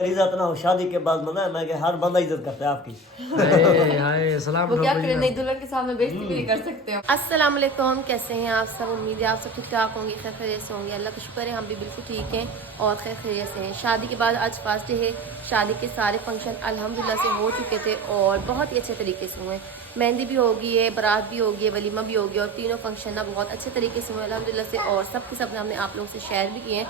इज्जत ना हो शादी के बाद मना है, मैं कि हर बंदा इज्जत करता है आपकी। वो क्या करें, नई दुल्हन के सामने बेइज्जती भी नहीं कर सकते हो। अस्सलाम वालेकुम, कैसे हैं आप सब? उम्मीद है आप सब ठीक ठाक होंगे, खैर खैरियत से होंगे। अल्लाह का शुक्र है हम भी बिल्कुल ठीक हैं और खैर खैरियत से हैं। शादी के बाद आज फर्स्ट डे है। शादी के सारे फंक्शन अल्हम्दुलिल्लाह से हो चुके थे और बहुत ही अच्छे तरीके से हुए। मेहंदी भी होगी है, बारात भी होगी है, वलीमा भी होगी और तीनों फंक्शन ना बहुत अच्छे तरीके से हुए अल्हम्दुलिल्लाह से। और सब के सब हमने आप लोगों से शेयर भी किए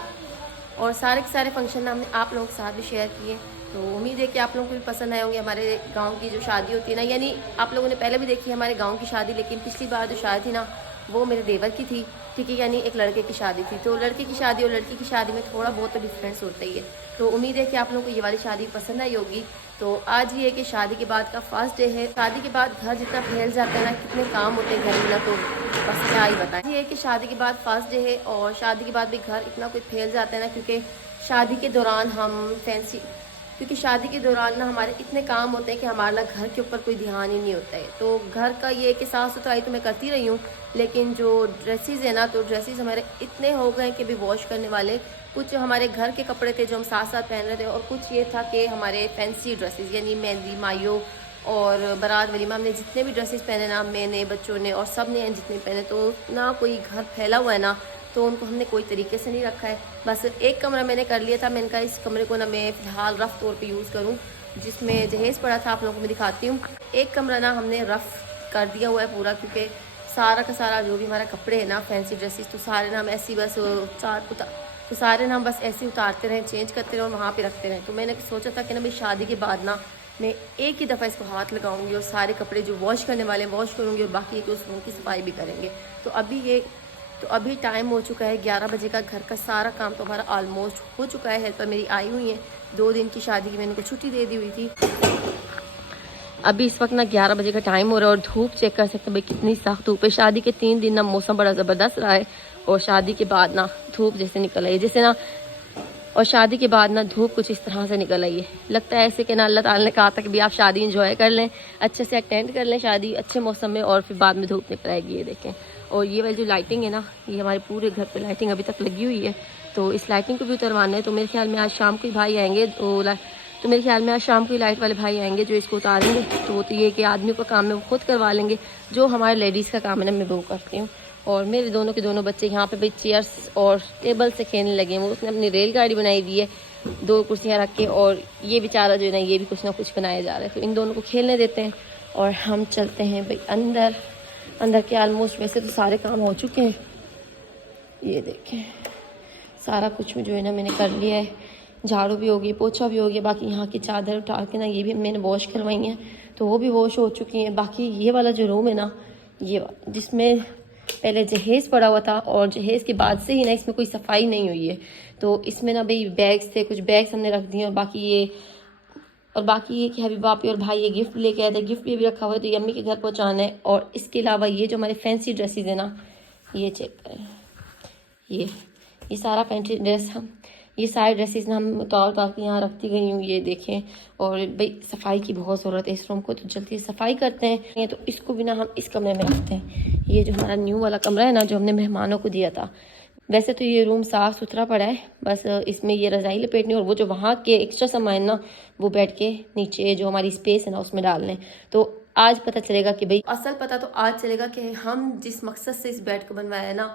और सारे के सारे फंक्शन हमने आप लोगों के साथ भी शेयर किए। तो उम्मीद है कि आप लोगों को भी पसंद आए होंगे। हमारे गांव की जो शादी होती है ना, यानी आप लोगों ने पहले भी देखी है हमारे गांव की शादी, लेकिन पिछली बार जो शादी थी ना वो मेरे देवर की थी, ठीक है, यानी एक लड़के की शादी थी। तो लड़के की शादी और लड़की की शादी में थोड़ा बहुत तो डिफरेंस होता ही है। तो उम्मीद है कि आप लोगों को ये वाली शादी पसंद आई होगी। तो आज ये है कि शादी के बाद का फर्स्ट डे है। शादी के बाद घर जितना फैल जाता है ना, कितने काम होते हैं घर में ना, तो बस क्या ही बताएं। ये है कि शादी के बाद फर्स्ट डे है और शादी के बाद भी घर इतना कुछ फैल जाता है ना, क्योंकि शादी के दौरान शादी के दौरान ना हमारे इतने काम होते हैं कि हमारा घर के ऊपर कोई ध्यान ही नहीं होता है। तो घर का ये कि साफ़ सुथराई तो मैं करती रही हूँ, लेकिन जो ड्रेसेस है ना, तो ड्रेसेस हमारे इतने हो गए कि भी वॉश करने वाले। कुछ हमारे घर के कपड़े थे जो हम साथ साथ पहन रहे थे और कुछ ये था कि हमारे फैंसी ड्रेसेस यानी मेहंदी मायो और बारात वलीमा, हमने जितने भी ड्रेसेस पहने ना, मैंने बच्चों ने और सब ने जितने पहने, तो ना कोई घर फैला हुआ है ना, तो उनको हमने कोई तरीके से नहीं रखा है। बस एक कमरा मैंने कर लिया था। मैंने कहा इस कमरे को ना मैं फ़िलहाल रफ़ तौर पे यूज़ करूँ, जिसमें जहेज़ पड़ा था, आप लोगों को मैं दिखाती हूँ। एक कमरा ना हमने रफ़ कर दिया हुआ है पूरा, क्योंकि सारा का सारा जो भी हमारा कपड़े हैं ना, फैंसी ड्रेसेस, तो सारे ना हम ऐसी बस तो सारे ना हम बस ऐसे उतारते रहें, चेंज करते रहें और वहाँ पर रखते रहें। तो मैंने सोचा था कि ना भाई शादी के बाद ना मैं एक ही दफ़ा इसको हाथ लगाऊंगी और सारे कपड़े जो वॉश करने वाले वॉश करूंगी और बाकी उस रूम की सफाई भी करेंगे। तो अभी टाइम हो चुका है 11 बजे का। घर का सारा काम तो हमारा ऑलमोस्ट हो चुका है। हेल्पर मेरी आई हुई है, 2 दिन की शादी की मैंने को छुट्टी दे दी हुई थी। अभी इस वक्त ना 11 बजे का टाइम हो रहा है और धूप चेक कर सकते हैं भाई कितनी सख्त धूप है। शादी के 3 दिन ना मौसम बड़ा ज़बरदस्त रहा है और शादी के बाद ना धूप जैसे निकल आई जैसे ना, और शादी के बाद ना धूप कुछ इस तरह से निकल आई है। लगता है ऐसे कि ना अल्लाह ताला ने कहा था कि भी आप शादी इंजॉय कर लें, अच्छे से अटेंड कर लें शादी अच्छे मौसम में, और फिर बाद में धूप निकल आएगी। ये देखें, और ये वाली जो लाइटिंग है ना, ये हमारे पूरे घर पे लाइटिंग अभी तक लगी हुई है। तो इस लाइटिंग को भी उतरवाना है। तो मेरे ख्याल में आज शाम को ही भाई आएंगे, तो मेरे ख्याल में आज शाम को ही लाइट वाले भाई आएंगे जो इसको उतारेंगे। तो वो तो ये कि आदमी का काम है वो खुद करवा लेंगे, जो हमारे लेडीज़ का काम है ना मैं वो करती हूँ। और मेरे दोनों के दोनों बच्चे यहाँ पे भाई चेयर्स और टेबल से खेलने लगे हैं। वो उसने अपनी रेलगाड़ी बनाई दी है 2 कुर्सियाँ रख के, और ये बेचारा जो है ना ये भी कुछ ना कुछ बनाया जा रहा है। तो इन दोनों को खेलने देते हैं और हम चलते हैं भाई अंदर के ऑलमोस्ट वैसे तो सारे काम हो चुके हैं। ये देखें सारा कुछ जो है ना मैंने कर लिया है, झाड़ू भी हो गई, पोछा भी हो गया। बाकी यहाँ की चादर उठा के ना ये भी मैंने वॉश करवाई हैं, तो वो भी वॉश हो चुकी हैं। बाकी ये वाला जो रूम है ना, ये जिसमें पहले जहेज़ पड़ा हुआ था और जहेज़ के बाद से ही ना इसमें कोई सफाई नहीं हुई है। तो इसमें ना भाई बैग्स थे, कुछ बैग्स हमने रख दिए, और बाकी ये कि हबीब बापी और भाई ये गिफ्ट लेके आए थे, गिफ्ट भी अभी रखा हुआ है, तो ये अम्मी के घर पहुँचाना है। और इसके अलावा ये जो हमारे फैंसी ड्रेसेस है ना, ये चेक करें, ये सारा फैंसी ड्रेस ये सारे ड्रेसेस ना हम उतार के यहाँ रखती गई हूँ। ये देखें, और भाई सफाई की बहुत ज़रूरत है इस रूम को, तो जल्दी सफाई करते हैं। तो इसको भी ना हम इस कमरे में रखते हैं। ये जो हमारा न्यू वाला कमरा है ना, जो हमने मेहमानों को दिया था, वैसे तो ये रूम साफ़ सुथरा पड़ा है, बस इसमें ये रज़ाई लपेटनी और वो जो वहाँ के एक्स्ट्रा सामान ना वो बेड के नीचे जो हमारी स्पेस है ना उसमें डालने। तो आज पता चलेगा कि भाई असल पता तो आज चलेगा कि हम जिस मकसद से इस बेड को बनवाया है ना,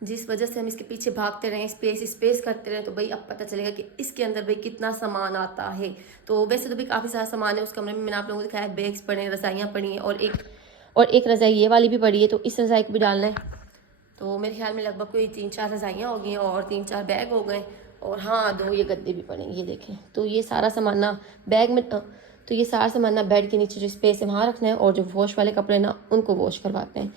जिस वजह से हम इसके पीछे भागते रहे, स्पेस करते रहे, तो भाई अब पता चलेगा कि इसके अंदर भाई कितना सामान आता है। तो वैसे तो भी काफ़ी सारा सामान है उस कमरे में, मैंने आप लोगों को दिखाया, बैग्स पड़े हैं, रज़ाइयाँ पड़ी हैं और एक रज़ाई ये वाली भी पड़ी है, तो इस रज़ाई को भी डालना है। तो मेरे ख्याल में लगभग कोई 3-4 रज़ाइयाँ हो गई हैं और 3-4 बैग हो गए, और हाँ 2 ये गद्दे भी पड़े हैं। ये देखें, तो ये सारा सामान ना बैग में, तो ये सारा सामान ना बेड के नीचे जो स्पेस है वहाँ रखना है, और जो वॉश वाले कपड़े ना उनको वॉश करवाते हैं।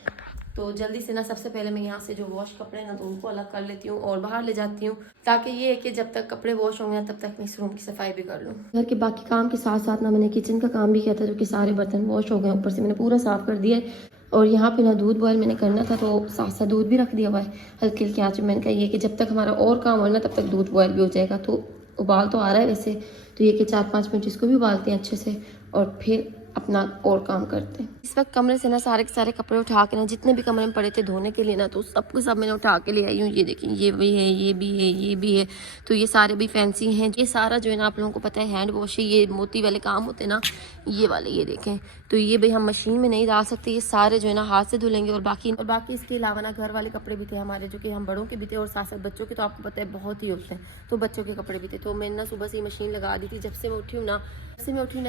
तो जल्दी से ना सबसे पहले मैं यहाँ से जो वॉश कपड़े ना तो उनको अलग कर लेती हूँ और बाहर ले जाती हूँ, ताकि ये है कि जब तक कपड़े वॉश होंगे तब तक मैं इस रूम की सफाई भी कर लूँ। घर के बाकी काम के साथ साथ ना मैंने किचन का काम भी किया था, जो कि सारे बर्तन वॉश हो गए, ऊपर से मैंने पूरा साफ़ कर दिया है। और यहाँ पे ना दूध बॉयल मैंने करना था, तो साथ साथ दूध भी रख दिया हुआ है हल्की हल्की आँच में। मैंने कहा ये कि जब तक हमारा और काम हो ना तब तक दूध बॉयल भी हो जाएगा। तो उबाल तो आ रहा है वैसे, तो ये कि 4-5 मिनट इसको भी उबालते हैं अच्छे से और फिर अपना और काम करते हैं। इस वक्त कमरे से ना सारे के सारे कपड़े उठा के ना जितने भी कमरे में पड़े थे धोने के लिए ना तो सबको सब मैंने उठा के ले आई हूँ। ये देखें, ये भी है, ये भी है, ये भी है, तो ये सारे भी फैंसी हैं। ये सारा जो है ना आप लोगों को पता है हैंड वॉश है, ये मोती वाले काम होते हैं ना ये वाले, ये देखें। तो ये भाई हम मशीन में नहीं डाल सकते, ये सारे जो है ना हाथ से धुलेंगे। और बाकी इसके अलावा ना घर वाले कपड़े भी थे हमारे, जो कि हम बड़ों के भी थे और साथ साथ बच्चों के, तो आपको पता है बहुत ही होते हैं, तो बच्चों के कपड़े भी थे। तो मैंने ना सुबह से ही मशीन लगा दी थी। जब से मैं उठी हूँ ना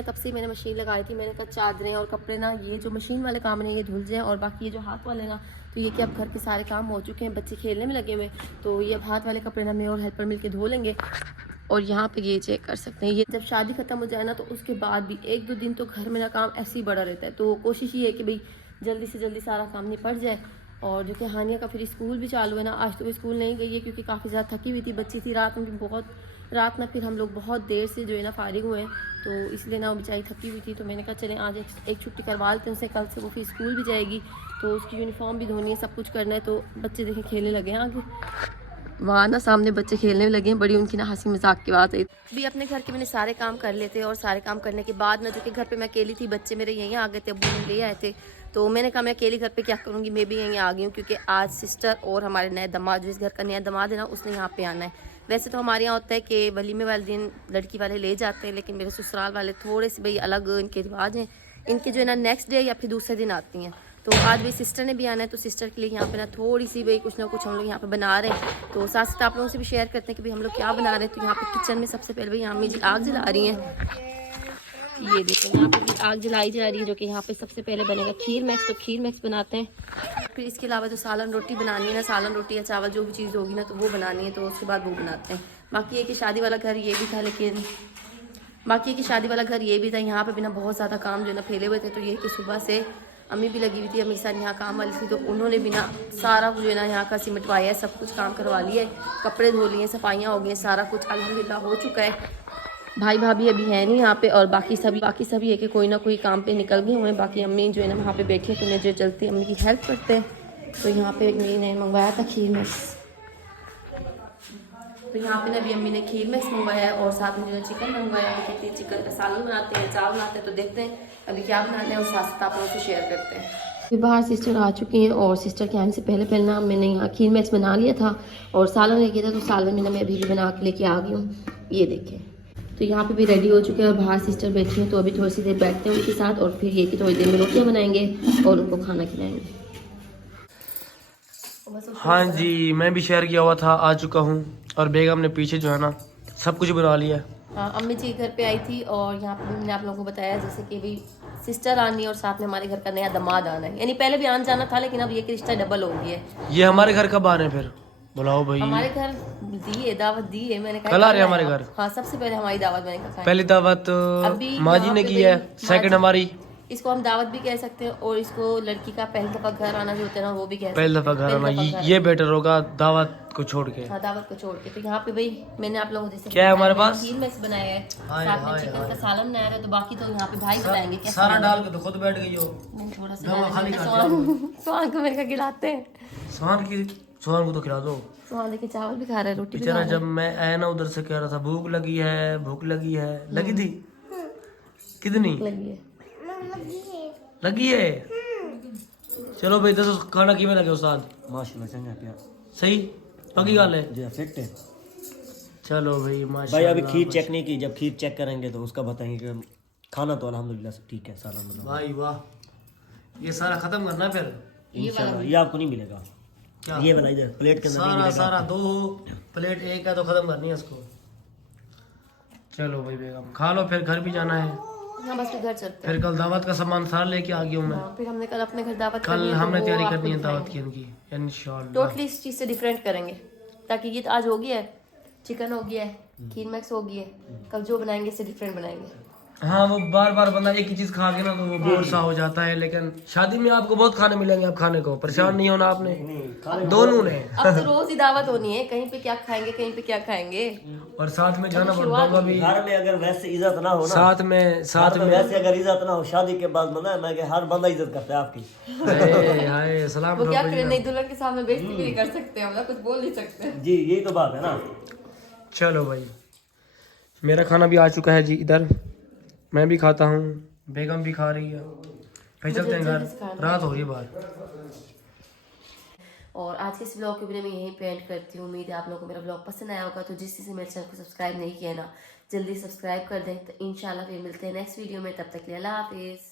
तब से मैंने मशीन लगाई थी। मैंने कहा चादरें और कपड़े ना ये जो मशीन वाले काम ने ये धुल जाए, और बाकी ये जो हाथ वाले ना तो ये कि अब घर के सारे काम हो चुके हैं, बच्चे खेलने में लगे हुए, तो ये अब हाथ वाले कपड़े ना मैं और हेल्पर मिलके धो लेंगे। और यहाँ पे ये चेक कर सकते हैं, ये जब शादी खत्म हो जाए ना तो उसके बाद भी 1-2 दिन तो घर में ना काम ऐसे ही बड़ा रहता है। तो कोशिश ये है कि भाई जल्दी से जल्दी सारा काम निपट जाए। और जो कि हानिया का फिर स्कूल भी चालू है ना, आज तो वो स्कूल नहीं गई है क्योंकि काफ़ी ज़्यादा थकी हुई थी, बच्ची थी। रात ना फिर हम लोग बहुत देर से जो है ना फारिग हुए हैं, तो इसलिए ना वो बेचारी थकी हुई थी। तो मैंने कहा चलें आज एक छुट्टी करवा लेते हैं उनसे, कल से वो फिर स्कूल भी जाएगी, तो उसकी यूनिफॉर्म भी धोनी है, सब कुछ करना है। तो बच्चे देखें खेलने लगे हैं आगे, वहाँ ना सामने बच्चे खेलने लगे हैं, बड़ी उनकी ना हंसी मजाक की बात है। अभी अपने घर के मैंने सारे काम कर लेते, और सारे काम करने के बाद ना जो कि घर पे मैं अकेली थी, बच्चे मेरे यहीं आ गए थे, अब्बू ने ले आए थे, तो मैंने कहा मैं अकेली घर पे क्या करूँगी, मैं भी यहीं आ गई हूँ क्योंकि आज सिस्टर और हमारे नए दामाद, जो इस घर का नया दामाद है ना, उसने यहाँ पे आना है। वैसे तो हमारे यहाँ होता है कि वलीमे वाले दिन लड़की वाले ले जाते हैं, लेकिन मेरे ससुराल वाले थोड़े से भाई अलग इनके रिवाज हैं। इनके जो है ना नेक्स्ट डे या फिर दूसरे दिन आती हैं, तो आज भाई सिस्टर ने भी आना है, तो सिस्टर के लिए यहाँ पे ना थोड़ी सी भाई कुछ ना कुछ हम लोग यहाँ पे बना रहे हैं। तो साथ साथ आप लोगों से भी शेयर करते हैं कि भाई हम लोग क्या बना रहे हैं। तो यहाँ पे किचन में सबसे पहले भाई अम्मी जी आग जला रही हैं, ये देखें यहाँ पे भी आग जलाई जा रही है, जो कि यहाँ पे सबसे पहले बनेगा खीर मैक्स, तो खीर मैक्स बनाते हैं। फिर इसके अलावा जो सालन रोटी बनानी है ना, सालन रोटी या चावल जो भी चीज़ होगी ना तो वो बनानी है, तो उसके बाद वो बनाते हैं। बाकी ये कि शादी वाला घर ये भी था, लेकिन यहाँ पे भी ना बहुत ज़्यादा काम जो है ना फैले हुए थे। तो ये कि सुबह से अम्मी भी लगी हुई थी, अम्मी साथ यहाँ काम वाली थी, तो उन्होंने भी ना सारा कुछ जो है ना यहाँ का सिमटवाया है, सब कुछ काम करवा लिया है, कपड़े धो लिए, सफाइयाँ हो गई, सारा कुछ अल्हम्दुलिल्लाह हो चुका है। भाई भाभी अभी है नहीं यहाँ पे, और बाकी सभी है कि कोई ना कोई काम पे निकल गए हुए हैं। बाकी अम्मी जो है ना वहाँ पे बैठे, तो उन्हें जो चलती अम्मी की हेल्प करते हैं। तो यहाँ पे अम्मी ने मंगवाया था खीर मिक्स, तो यहाँ पे ना अभी अम्मी ने खीर मिक्स मंगवाया है, और साथ में जो है चिकन मंगवाया है। कहते हैं चिकन का सालन बनाते हैं, चावल बनाते हैं, तो देखते हैं अभी क्या बनाते हैं और साथ साथ आप लोगों से शेयर करते हैं। फिर बाहर सिस्टर आ चुकी हैं, और सिस्टर के आने से पहले ना मैंने यहाँ खीर मिक्स बना लिया था और सालन लेके था, तो सालन में ना मैं अभी भी बना के लेके आ गई हूँ। ये देखें, तो यहाँ पे भी रेडी हो चुके हैं और बाहर सिस्टर बैठी हैं, तो अभी थोड़ी सी देर बैठते हैं उनके साथ, और फिर ये कि थोड़ी देर में रोटियाँ बनाएंगे और उनको खाना खिलाएंगे। हाँ जी, मैं भी शेयर किया हुआ था, आ चुका हूँ, और बेगम ने पीछे जो है ना सब कुछ बना लिया। हाँ, अम्मी जी घर पे आई थी, और यहाँ पे मैंने आप लोगों को बताया जैसे कि भी सिस्टर आनी है और साथ में हमारे घर का नया दामाद आना है। यानी पहले भी आना जाना था, लेकिन अब ये कि रिश्ता डबल हो गया है। ये हमारे घर कब आने फिर बुलाओ भाई। हमारे घर दावत दी है, मैंने कहा कल आ रहे हमारे घर। हाँ, सबसे पहले हमारी दावत मैंने कहा, पहली दावत माँ जी ने की है, सेकंड हमारी, इसको हम दावत भी कह सकते हैं, और इसको लड़की का पहली दफा घर आना जो होता है ना वो भी कह सकते हैं। पहली दफा घर आना, ये बेटर होगा दावत को छोड़ के। हाँ, दावत को छोड़ के। तो यहाँ पे भाई मैंने आप लोगों जैसे क्या है हमारे पास, खीर मिक्स बनाया है, साथ में चिकन का सालन बनाया है, तो बाकी तो यहाँ पे भाई बताएंगे क्या सारा डाल के तो खुद बैठ गई हो। थोड़ा सा सोहान को मेरे का खिलाते हैं, सोहान को तो खिला दो। सोहान देखिए चावल भी खा रहा है, रोटी भी खा बेचारा रहा है। जब मैं आया ना उधर से कह रहा था भूख लगी है, लगी थी कितनी लगी है। चलो भाई, तो खाना किमें लगे उस्ताद? माशाल्लाह चंगा प्यार सही पक्की गल है जी, फिट है चलो भाई भाई। माशाल्लाह। अभी खीर चेक नहीं की, जब खीर चेक करेंगे तो उसका बताएंगे कि खाना तो अल्हम्दुलिल्लाह सब ठीक है, सारा मतलब भाई वाह, ये सारा खत्म करना है फिर इंशाल्लाह। ये आपको नहीं मिलेगा, क्या? ये वाला इधर प्लेट के अंदर नहीं मिलेगा। सारा 2 प्लेट एक है तो खत्म करनी है इसको। चलो भाई बेगम खा लो, फिर घर भी जाना है। हाँ, बस फिर घर चलते हैं। फिर कल दावत का सामान सारा लेके आ गया हूँ मैं। हाँ, फिर हमने कल अपने घर दावत कल करनी है, तो हमने वो तैयारी आपको करनी है दावत दिखाएंगे। की इनकी इंशाल्लाह। टोटली इस चीज़ से डिफरेंट करेंगे, ताकि ये तो आज हो गया है, चिकन हो गया है, खीर मिक्स हो गई है, कल जो बनाएंगे इससे डिफरेंट बनाएंगे। हाँ, वो बार बार बंदा एक ही चीज खा के ना तो वो बोर सा हो जाता है, लेकिन शादी में आपको बहुत खाने मिलेंगे, आप खाने को परेशान नहीं होना आपने, दोनों ने। अब तो रोज ही दावत होनी है, कहीं पे क्या खाएंगे, कहीं पे क्या खाएंगे, और साथ में जाना पड़ता होगा भी, घर में अगर वैसे इज्जत ना हो ना, साथ में वैसे अगर इज्जत ना हो शादी के बाद मना मैं कि हर बंदा इज्जत करता है आपकी। हाय हाय सलाम वो क्या करें, नहीं दुल्हन के सामने बेइज्जती भी नहीं कर सकते, हम ना कुछ बोल नहीं सकते जी, यही तो बात है ना। चलो भाई, मेरा खाना भी आ चुका है जी, इधर मैं भी खाता हूँ, बेगम भी खा रही है, फिर चलते हैं घर, रात हो रही है बाहर। और आज के इस ब्लॉग के वीडियो में यहीं पे एंड करती हूँ। उम्मीद है आप लोगों को मेरा ब्लॉग पसंद आया होगा। तो जिस से मेरे चैनल को सब्सक्राइब नहीं किया ना, जल्दी सब्सक्राइब कर दें। तो इंशाल्लाह फिर मिलते हैं नेक्स्ट वीडियो में, तब तक के लिए अल्लाह हाफिज़।